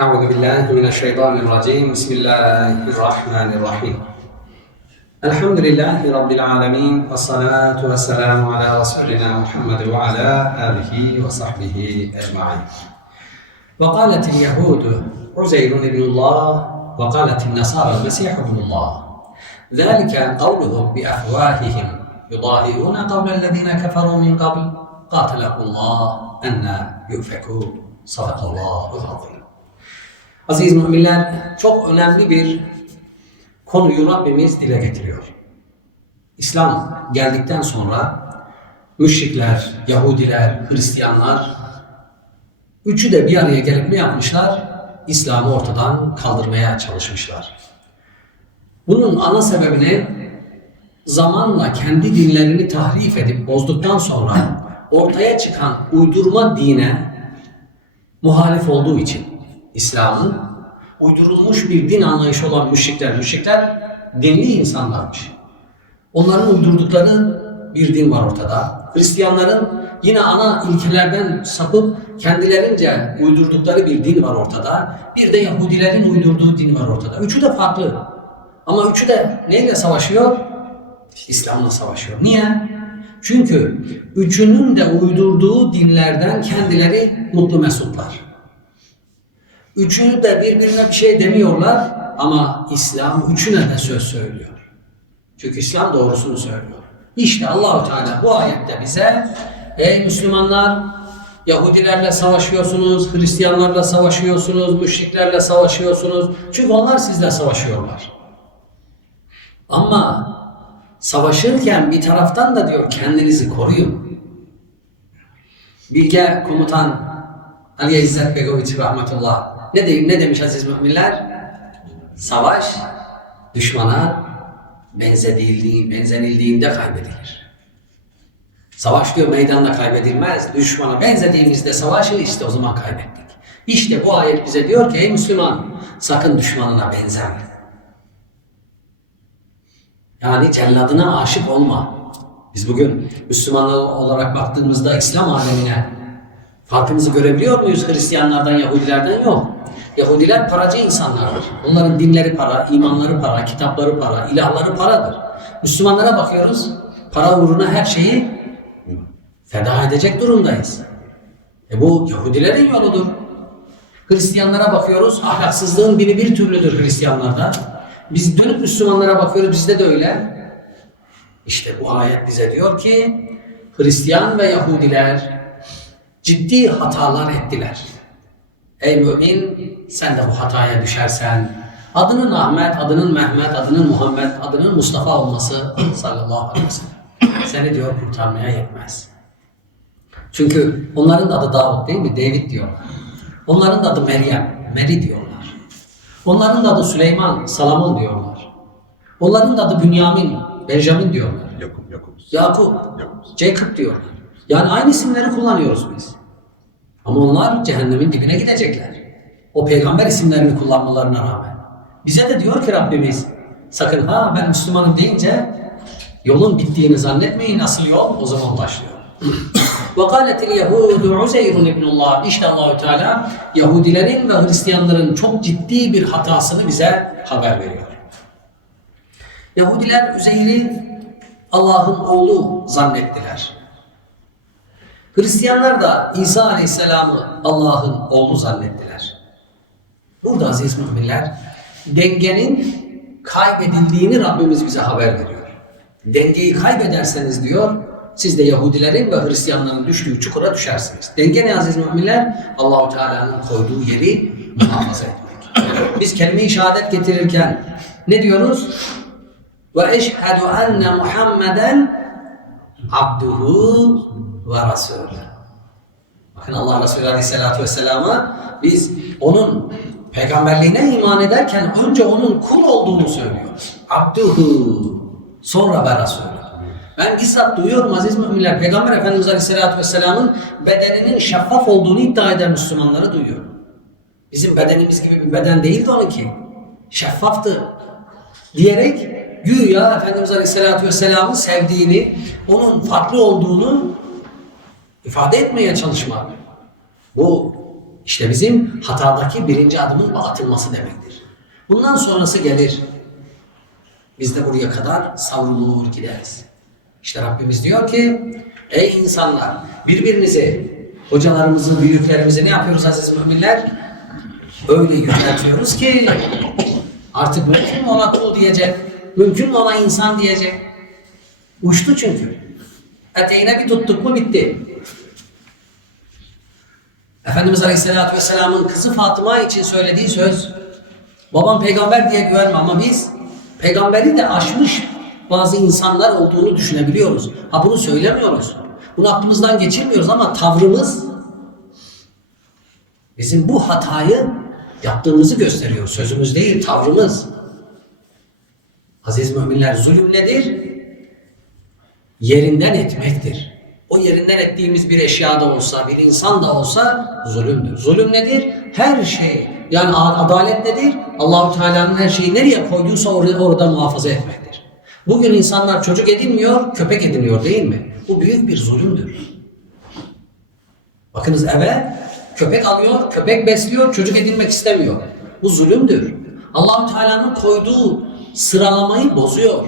أعوذ بالله من الشيطان الرجيم. بسم الله الرحمن الرحيم. الحمد لله رب العالمين والصلاة والسلام على رسولنا محمد وعلى آله وصحبه أجمعين. وقالت اليهود عزير ابن الله وقالت النصارى المسيح ابن الله. ذلك قولهم بأفواههم يضاهئون قول الذين كفروا من قبل قاتلهم الله أن يؤفكون. صدق الله العظيم. Aziz müminler çok önemli bir konuyu Rabbimiz dile getiriyor. İslam geldikten sonra müşrikler, Yahudiler, Hristiyanlar üçü de bir araya gelip ne yapmışlar? İslam'ı ortadan kaldırmaya çalışmışlar. Bunun ana sebebini zamanla kendi dinlerini tahrif edip bozduktan sonra ortaya çıkan uydurma dine muhalif olduğu için İslam'ın uydurulmuş bir din anlayışı olan müşrikler, müşrikler dinli insanlarmış. Onların uydurdukları bir din var ortada. Hristiyanların yine ana ilkelerden sapıp kendilerince uydurdukları bir din var ortada. Bir de Yahudilerin uydurduğu din var ortada. Üçü de farklı. Ama üçü de neyle savaşıyor? İslam'la savaşıyor. Niye? Çünkü üçünün de uydurduğu dinlerden kendileri mutlu mesutlar. Üçünü de birbirine bir şey demiyorlar ama İslam üçüne de söz söylüyor. Çünkü İslam doğrusunu söylüyor. İşte Allahu Teala bu ayette bize ey Müslümanlar Yahudilerle savaşıyorsunuz, Hristiyanlarla savaşıyorsunuz, müşriklerle savaşıyorsunuz. Çünkü onlar sizle savaşıyorlar. Ama savaşırken bir taraftan da diyor kendinizi koruyun. Bilge komutan Ali İzzet Begoviç rahmetullah ne diyeyim ne demiş aziz müminler? Savaş düşmana benzedildiği, benzenildiğinde kaybedilir. Savaş diyor meydanda kaybedilmez. Düşmana benzediğimizde savaşı işte o zaman kaybettik. İşte bu ayet bize diyor ki ey Müslüman sakın düşmanına benzeme. Yani celladına aşık olma. Biz bugün Müslümanlar olarak baktığımızda İslam alemine farkımızı görebiliyor muyuz Hristiyanlardan, Yahudilerden? Yok. Yahudiler paracı insanlardır. Onların dinleri para, imanları para, kitapları para, ilahları paradır. Müslümanlara bakıyoruz, para uğruna her şeyi feda edecek durumdayız. E bu Yahudilerin yoludur. Hristiyanlara bakıyoruz, ahlaksızlığın bini bir türlüdür Hristiyanlarda. Biz dönüp Müslümanlara bakıyoruz, bizde de öyle. İşte bu ayet bize diyor ki, Hristiyan ve Yahudiler ciddi hatalar ettiler. Ey mümin sen de bu hataya düşersen adının Ahmet, adının Mehmet, adının Muhammed, adının Mustafa olması sallallahu aleyhi ve sellem seni diyor kurtarmaya yetmez. Çünkü onların adı Davut değil mi? David diyorlar. Onların adı Meryem, Meri diyorlar. Onların adı Süleyman, Salamon diyorlar. Onların adı Bünyamin, Benjamin diyorlar. Yakup, Yakup. Yakup, Yakup. Jacob diyorlar. Yani aynı isimleri kullanıyoruz biz. Ama onlar cehennemin dibine gidecekler. O peygamber isimlerini kullanmalarına rağmen. Bize de diyor ki Rabbimiz sakın ha ben Müslümanım deyince yolun bittiğini zannetmeyin asıl yol o zaman başlıyor. وَقَالَتِ الْيَهُودُ عُزَيْرٌ اِبْنُ اللّٰهِ İşte Allahü Teala Yahudilerin ve Hristiyanların çok ciddi bir hatasını bize haber veriyor. Yahudiler Üzeyr'i Allah'ın oğlu zannettiler. Hristiyanlar da İsa Aleyhisselam'ı Allah'ın oğlu zannettiler. Burada aziz müminler dengenin kaybedildiğini Rabbimiz bize haber veriyor. Dengeyi kaybederseniz diyor siz de Yahudilerin ve Hristiyanların düştüğü çukura düşersiniz. Denge ne aziz müminler? Allahu Teala'nın koyduğu yeri muhafaza etmek. Biz kelime-i şehadet getirirken ne diyoruz? Ve eşhedü enne Muhammeden abduhu ve rasulü. Bakın Allah Resulü Aleyhisselatü Vesselam'a biz onun peygamberliğine iman ederken önce onun kul olduğunu söylüyoruz. Abduhu sonra ve rasulü. Ben bizzat duyuyorum aziz müminler Peygamber Efendimiz Aleyhisselatü Vesselam'ın bedeninin şeffaf olduğunu iddia eden Müslümanları duyuyorum. Bizim bedenimiz gibi bir beden değildi onunki. Şeffaftı. Diyerek güya Efendimiz Aleyhisselatü Vesselam'ın sevdiğini, onun farklı olduğunu ifade etmeye çalışmak. Bu İşte bizim hatadaki birinci adımın atılması demektir. Bundan sonrası gelir. Biz de buraya kadar savrulur gideriz. İşte Rabbimiz diyor ki, ey insanlar birbirinizi, hocalarımızı, büyüklerimizi ne yapıyoruz aziz müminler? Öyle yüceltiyoruz ki artık mümkün mü ona kul diyecek, mümkün mü ona insan diyecek. Uçtu çünkü. Eteğine bir tuttuk mu bitti. Efendimiz Aleyhisselatü Vesselam'ın kızı Fatıma için söylediği söz, babam peygamber diye güvenme ama biz peygamberi de aşmış bazı insanlar olduğunu düşünebiliyoruz. Ha bunu söylemiyoruz. Bunu aklımızdan geçirmiyoruz ama tavrımız bizim bu hatayı yaptığımızı gösteriyor. Sözümüz değil, tavrımız. Aziz müminler zulüm nedir? Yerinden etmektir. O yerinden ettiğimiz bir eşya da olsa, bir insan da olsa zulümdür. Zulüm nedir? Her şey. Yani adalet nedir? Allahu Teala'nın her şeyi nereye koyduysa orada, orada muhafaza etmektir. Bugün insanlar çocuk edinmiyor, köpek ediniyor değil mi? Bu büyük bir zulümdür. Bakınız eve köpek alıyor, köpek besliyor, çocuk edinmek istemiyor. Bu zulümdür. Allahu Teala'nın koyduğu sıralamayı bozuyor.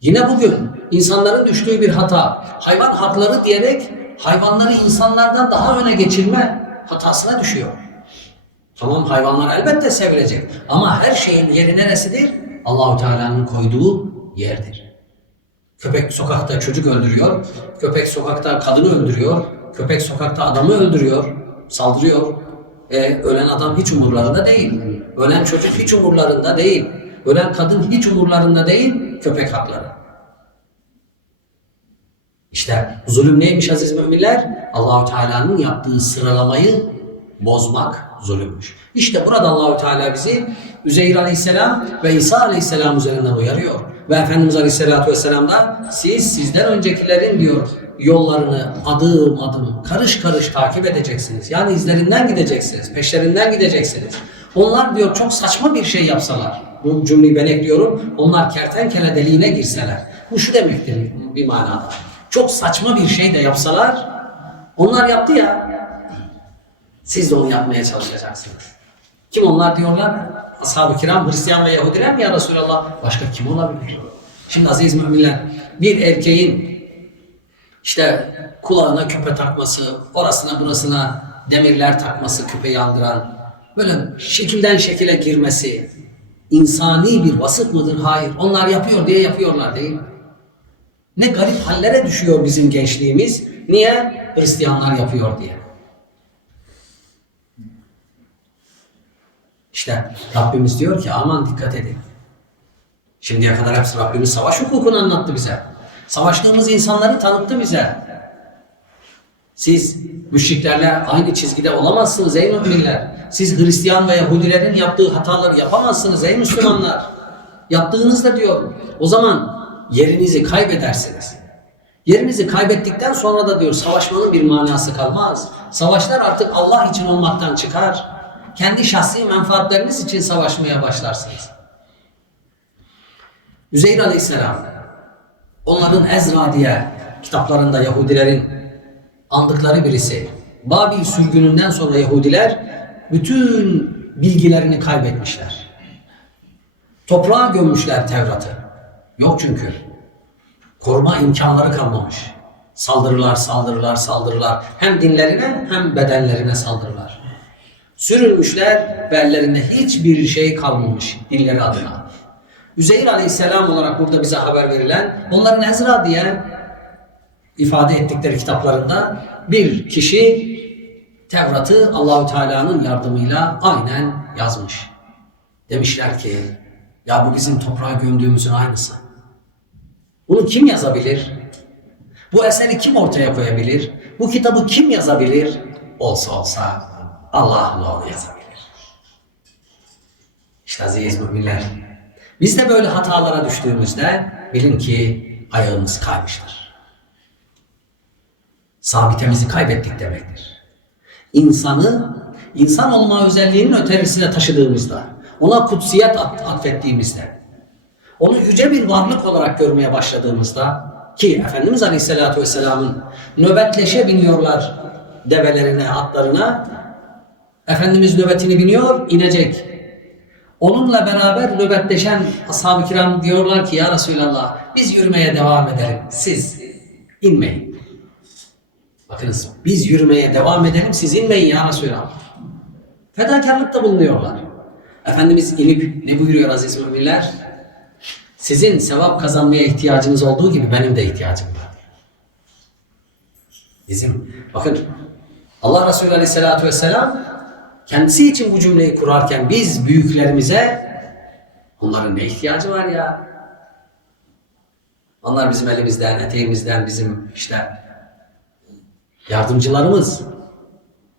Yine bugün insanların düştüğü bir hata, hayvan hakları diyerek hayvanları insanlardan daha öne geçirme hatasına düşüyor. Tamam hayvanlar elbette sevilecek ama her şeyin yeri neresidir? Allahu Teala'nın koyduğu yerdir. Köpek sokakta çocuk öldürüyor, köpek sokakta kadını öldürüyor, köpek sokakta adamı öldürüyor, saldırıyor. E, ölen adam hiç umurlarında değil. Ölen çocuk hiç umurlarında değil. Ölen kadın hiç umurlarında değil. Köpek hakları. İşte zulüm neymiş aziz müminler? Allahu Teala'nın yaptığı sıralamayı bozmak zulümmüş. İşte burada Allahu Teala bizi Üzeyr Aleyhisselam ve İsa Aleyhisselam üzerinden uyarıyor. Ve Efendimiz Aleyhisselatü Vesselam da siz sizden öncekilerin diyor yollarını adım adım karış karış takip edeceksiniz. Yani izlerinden gideceksiniz, peşlerinden gideceksiniz. Onlar diyor çok saçma bir şey yapsalar. Bu cümleyi ben ekliyorum. Onlar kertenkele deliğine girseler. Bu şu demektir bir manada. Çok saçma bir şey de yapsalar onlar yaptı ya siz de onu yapmaya çalışacaksınız. Kim onlar diyorlar? Ashab-ı kiram, Hristiyan ve Yahudiler mi ya Resulallah? Başka kim olabilir? Şimdi aziz müminler, bir erkeğin işte kulağına küpe takması, orasına burasına demirler takması, küpeyi aldıran, böyle şekilden şekile girmesi, insani bir vasıf mıdır? Hayır. Onlar yapıyor diye yapıyorlar değil mi? Ne garip hallere düşüyor bizim gençliğimiz. Niye? Hristiyanlar yapıyor diye. İşte Rabbimiz diyor ki aman dikkat edin. Şimdiye kadar hepsi Rabbimiz savaş hukukunu anlattı bize. Savaştığımız insanları tanıttı bize. Siz müşriklerle aynı çizgide olamazsınız ey müminler. Siz Hristiyan ve Yahudilerin yaptığı hataları yapamazsınız ey Müslümanlar. Yaptığınızda diyor o zaman yerinizi kaybedersiniz. Yerinizi kaybettikten sonra da diyor savaşmanın bir manası kalmaz. Savaşlar artık Allah için olmaktan çıkar. Kendi şahsi menfaatleriniz için savaşmaya başlarsınız. Üzeyr Aleyhisselam onların Ezra diye kitaplarında Yahudilerin andıkları birisi. Babil sürgününden sonra Yahudiler bütün bilgilerini kaybetmişler. Toprağa gömmüşler Tevrat'ı. Yok çünkü. Koruma imkanları kalmamış. Saldırılar, saldırılar, saldırılar. Hem dinlerine hem bedenlerine saldırılar. Sürülmüşler ve ellerinde hiçbir şey kalmamış dinleri adına. Üzeyir Aleyhisselam olarak burada bize haber verilen, onların Ezra diye ifade ettikleri kitaplarında bir kişi Tevrat'ı Allahü Teala'nın yardımıyla aynen yazmış. Demişler ki, ya bu bizim toprağa gömdüğümüzün aynısı. Bunu kim yazabilir? Bu eseri kim ortaya koyabilir? Bu kitabı kim yazabilir? Olsa olsa Allah'ın oğlu yazabilir. İşte aziz müminler, biz de böyle hatalara düştüğümüzde bilin ki ayağımız kaymıştır. Sabitemizi kaybettik demektir. İnsanı, insan olma özelliğinin öterisine taşıdığımızda, ona kutsiyet at- atfettiğimizde, onu yüce bir varlık olarak görmeye başladığımızda ki Efendimiz Aleyhisselatü Vesselam'ın nöbetleşe biniyorlar develerine, atlarına. Efendimiz nöbetini biniyor, inecek. Onunla beraber nöbetleşen ashab-ı kiram diyorlar ki ya Resulallah biz yürümeye devam edelim. Siz inmeyin. Bakınız biz yürümeye devam edelim siz inmeyin ya Resulallah. Fedakarlıkta bulunuyorlar. Efendimiz inip ne buyuruyor aziz müminler? Sizin sevap kazanmaya ihtiyacınız olduğu gibi benim de ihtiyacım var. Bizim, bakın Allah Resulü Aleyhisselatü Vesselam kendisi için bu cümleyi kurarken biz büyüklerimize onların ne ihtiyacı var ya? Onlar bizim elimizden, eteğimizden, bizim işte yardımcılarımız.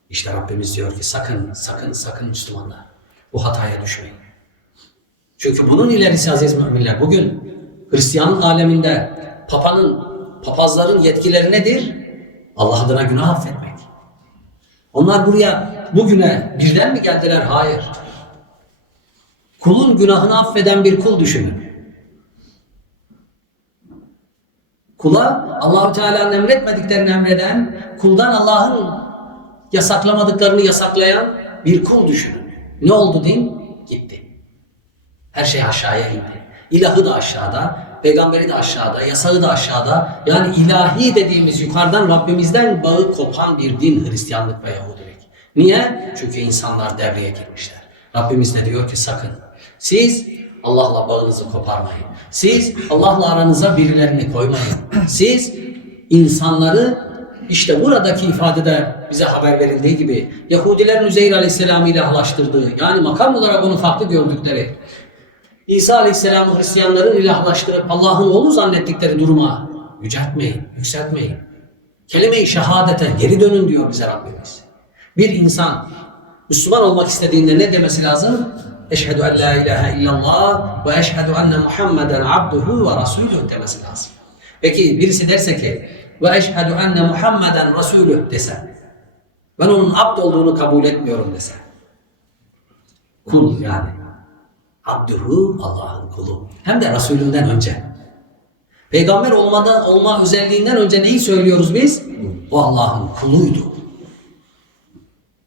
İşte Rabbimiz diyor ki sakın, sakın, sakın Müslümanlar bu hataya düşmeyin. Çünkü bunun ilerisi aziz müminler bugün Hristiyan aleminde papanın, papazların yetkileri nedir? Allah adına günah affetmek. Onlar buraya bugüne birden mi geldiler? Hayır. Kulun günahını affeden bir kul düşünün. Kula Allahu Teala'nın emretmediklerini emreden, kuldan Allah'ın yasaklamadıklarını yasaklayan bir kul düşünün. Ne oldu din? Gitti. Her şey aşağıya indi. İlahı da aşağıda, peygamberi de aşağıda, yasağı da aşağıda. Yani ilahi dediğimiz yukarıdan Rabbimizden bağı kopan bir din Hristiyanlık ve Yahudilik. Niye? Çünkü insanlar devreye girmişler. Rabbimiz de diyor ki sakın. Siz Allah'la bağınızı koparmayın. Siz Allah'la aranıza birilerini koymayın. Siz insanları işte buradaki ifadede bize haber verildiği gibi Yahudilerin Üzeyr Aleyhisselam'ı ilahlaştırdığı yani makam olarak onu farklı gördükleri İsa Aleyhisselam'ı Hristiyanların ilahlaştırıp Allah'ın oğlu zannettikleri duruma yüceltmeyin, yükseltmeyin. Kelime-i şehadete geri dönün diyor bize Rabbimiz. Bir insan Müslüman olmak istediğinde ne demesi lazım? Eşhedü en la ilahe illallah ve eşhedü enne Muhammeden abduhu ve rasuluhu demesi lazım. Peki birisi derse ki ve eşhedü enne Muhammeden rasuluh dese ben onun abd olduğunu kabul etmiyorum dese. Kul yani. Abduhu Allah'ın kulu. Hem de Resulünden önce. Peygamber olmadan olma özelliğinden önce neyi söylüyoruz biz? O Allah'ın kuluydu.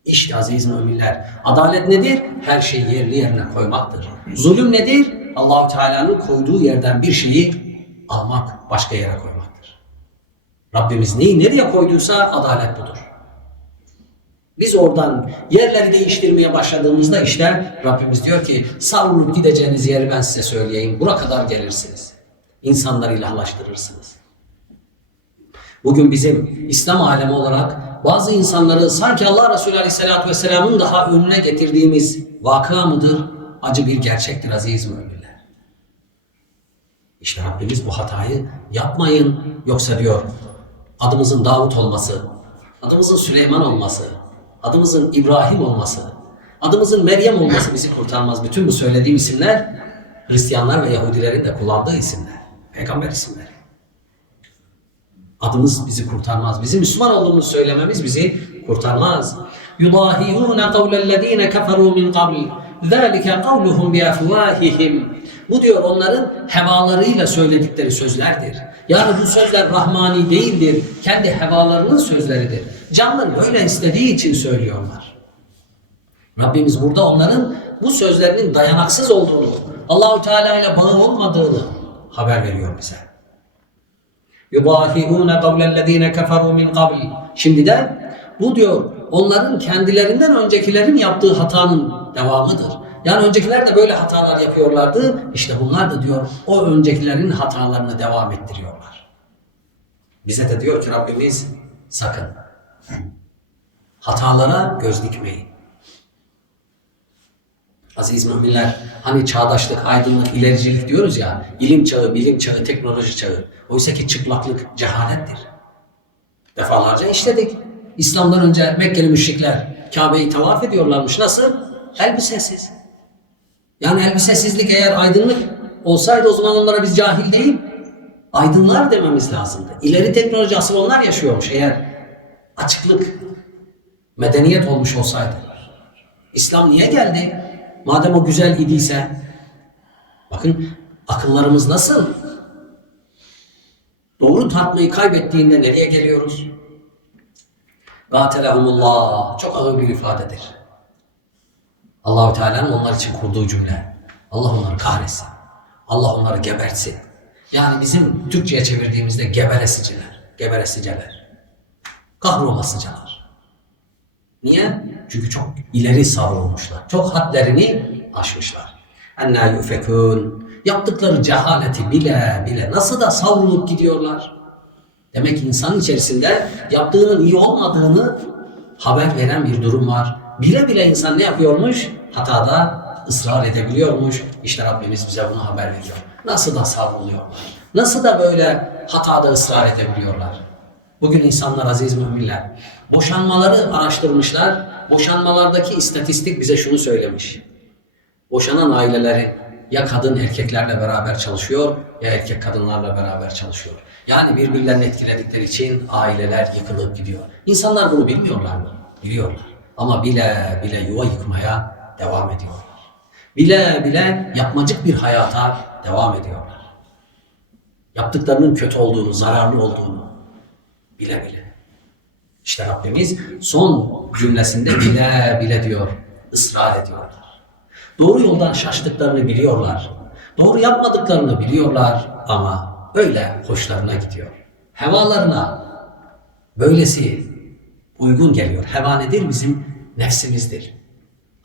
İşte aziz müminler, adalet nedir? Her şeyi yerli yerine koymaktır. Zulüm nedir? Allahu Teala'nın koyduğu yerden bir şeyi almak, başka yere koymaktır. Rabbimiz neyi nereye koyduysa adalet budur. Biz oradan yerleri değiştirmeye başladığımızda işte Rabbimiz diyor ki savrulup gideceğiniz yeri ben size söyleyeyim. Bura kadar gelirsiniz. İnsanları ilahlaştırırsınız. Bugün bizim İslam alemi olarak bazı insanları sanki Allah Resulü Aleyhisselatü Vesselam'ın daha önüne getirdiğimiz vaka mıdır? Acı bir gerçektir aziz müminler. İşte Rabbimiz bu hatayı yapmayın yoksa diyor adımızın Davut olması, adımızın Süleyman olması, adımızın İbrahim olması, adımızın Meryem olması bizi kurtarmaz. Bütün bu söylediğim isimler Hristiyanlar ve Yahudilerin de kullandığı isimler. Peygamber isimleri Adımız bizi kurtarmaz. Bizim Müslüman olduğumuzu söylememiz bizi kurtarmaz. يُضَاهِئُونَ قَوْلَ الَّذ۪ينَ كَفَرُوا مِنْ قَبْلِ ذَٰلِكَ قَوْلُهُمْ بِأَفْوَاهِهِمْ Bu diyor onların hevalarıyla söyledikleri sözlerdir. Yani bu sözler rahmani değildir. Kendi hevalarının sözleridir. Canları böyle istediği için söylüyorlar. Rabbimiz burada onların bu sözlerinin dayanaksız olduğunu, Allahu Teala ile bağı olmadığını haber veriyor bize. يُضَاهِئُونَ قَوْلَ الَّذ۪ينَ كَفَرُوا مِنْ قَبْلِ Şimdi de bu diyor onların kendilerinden öncekilerin yaptığı hatanın devamıdır. Yani öncekiler de böyle hatalar yapıyorlardı. İşte bunlar da diyor o öncekilerin hatalarını devam ettiriyorlar. Bize de diyor ki Rabbimiz sakın hatalara göz dikmeyin. Aziz müminler hani çağdaşlık, aydınlık, ilericilik diyoruz ya ilim çağı, bilim çağı, teknoloji çağı. Oysa ki çıplaklık cehalettir. Defalarca işledik. İslam'dan önce Mekkeli müşrikler Kabe'yi tavaf ediyorlarmış. Nasıl? Elbisesiz. Yani elbisesizlik eğer aydınlık olsaydı o zaman onlara biz cahil değil, aydınlar dememiz lazımdı. İleri teknoloji asıl onlar yaşıyormuş eğer açıklık, medeniyet olmuş olsaydı. İslam niye geldi? Madem o güzel idiyse, bakın akıllarımız nasıl? Doğru tartmayı kaybettiğinde nereye geliyoruz? Gatelehumullah. Çok ağır bir ifadedir. Allahu Teala'nın onlar için kurduğu cümle. Allah onları kahretsin. Allah onları gebertsin. Yani bizim Türkçe'ye çevirdiğimizde geberesiciler, geberesiciler. Kahrolasıcalar. Niye? Çünkü çok ileri savrulmuşlar. Çok hadlerini aşmışlar. Enna yufekun. Yaptıkları cehaleti bile bile nasıl da savrulup gidiyorlar. Demek ki insanın içerisinde yaptığının iyi olmadığını haber veren bir durum var. Bile bile insan ne yapıyormuş? Hatada ısrar edebiliyormuş. İşte Rabbimiz bize bunu haber veriyor. Nasıl da savruluyorlar. Nasıl da böyle hatada ısrar edebiliyorlar. Bugün insanlar aziz müminler boşanmaları araştırmışlar. Boşanmalardaki istatistik bize şunu söylemiş. Boşanan ailelerin ya kadın erkeklerle beraber çalışıyor ya erkek kadınlarla beraber çalışıyor. Yani birbirlerini etkiledikleri için aileler yıkılıp gidiyor. İnsanlar bunu bilmiyorlar mı? Biliyorlar. Ama bile bile yuva yıkmaya devam ediyorlar. Bile bile yapmacık bir hayata devam ediyorlar. Yaptıklarının kötü olduğunu, zararlı olduğunu bile bile. İşte Rabbimiz son cümlesinde bile bile diyor, ısrar ediyorlar. Doğru yoldan şaştıklarını biliyorlar. Doğru yapmadıklarını biliyorlar ama öyle hoşlarına gidiyor. Hevalarına böylesi uygun geliyor. Heva nedir? Bizim nefsimizdir.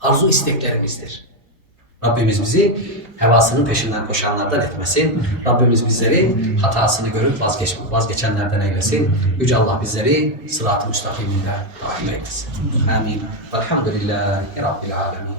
Arzu isteklerimizdir. Rabbimiz bizi hevasının peşinden koşanlardan etmesin. Rabbimiz bizleri hatasını görüp vazgeç, vazgeçenlerden eylesin. Yüce Allah bizleri sırat-ı müstakiminde daim eylesin. Amin. Velhamdülillahi Rabbil alemin.